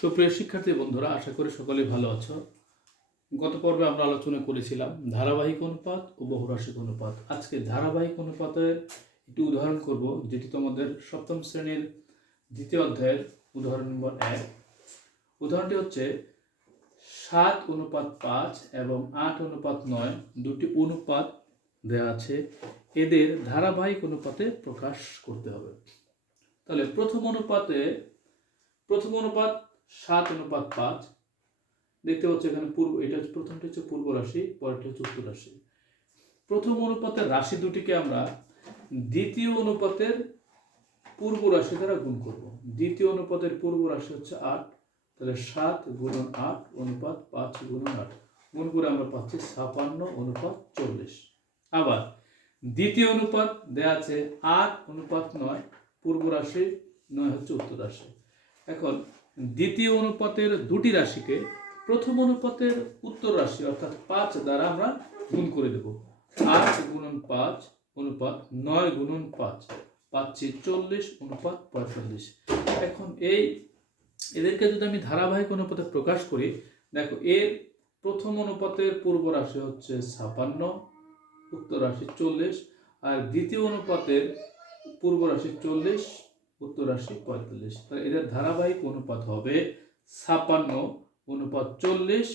সুপ্রিয় শিক্ষার্থী বন্ধুরা, আশা করি সকলেই ভালো আছো। গত পর্বে আমরা আলোচনা করেছিলাম ধারাবাহিক অনুপাত ও বহুরাশিক অনুপাত। আজকে ধারাবাহিক অনুপাতের একটি উদাহরণ করব, যেটি তোমাদের সপ্তম শ্রেণির দ্বিতীয় অধ্যায়ের উদাহরণ নম্বর এক। উদাহরণটি হচ্ছে, সাত অনুপাত পাঁচ এবং আট অনুপাত নয়, দুটি অনুপাত দেওয়া আছে। এদের ধারাবাহিক অনুপাতে প্রকাশ করতে হবে। তাহলে প্রথম অনুপাতে, প্রথম অনুপাত সাত অনুপাত পাঁচ। দেখতে পাচ্ছ এখানে পূর্ব, এটা হচ্ছে প্রথমটা হচ্ছে পূর্ব রাশি, পরেরটা হচ্ছে উত্তর রাশি। প্রথম অনুপাতের রাশি দুটিকে আমরা দ্বিতীয় অনুপাতের পূর্ব রাশি দ্বারা গুণ করব। দ্বিতীয় অনুপাতের পূর্ব রাশি হচ্ছে আট, তাহলে সাত গুণন আট অনুপাত পাঁচ গুণন আট। গুণ করে আমরা পাচ্ছি ছাপান্ন অনুপাত চল্লিশ। আবার দ্বিতীয় অনুপাত দেয়া আছে আট অনুপাত নয়, পূর্ব রাশি নয় হচ্ছে উত্তর রাশি। এখন দ্বিতীয় অনুপাতের দুটি রাশিকে প্রথম অনুপাতের উত্তর রাশি অর্থাৎ পাঁচ দ্বারা আমরা গুণ করে দেব। আট গুণন পাঁচ অনুপাত নয় গুণন পাঁচ। পাচ্ছি চল্লিশ অনুপাত পঁয়তাল্লিশ। এখন এই এদেরকে যদি আমি ধারাবাহিক অনুপাতে প্রকাশ করি, দেখো এর প্রথম অনুপাতের পূর্ব রাশি হচ্ছে ছাপান্ন, উত্তর রাশি চল্লিশ, আর দ্বিতীয় অনুপাতের পূর্ব রাশি চল্লিশ উত্তর রাশি পঁয়তাল্লিশ। তাহলে এদের ধারাবাহিক অনুপাত হবে ছাপান্ন অনুপাত চল্লিশ,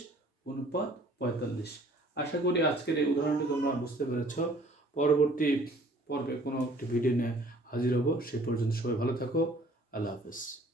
অনুপাত পঁয়তাল্লিশ। আশা করি আজকের এই উদাহরণটি তোমরা বুঝতে পেরেছ। পরবর্তী পর্বে কোনো একটি ভিডিও নিয়ে হাজির হব। সে পর্যন্ত সবাই ভালো থাকো। আল্লাহ হাফেজ।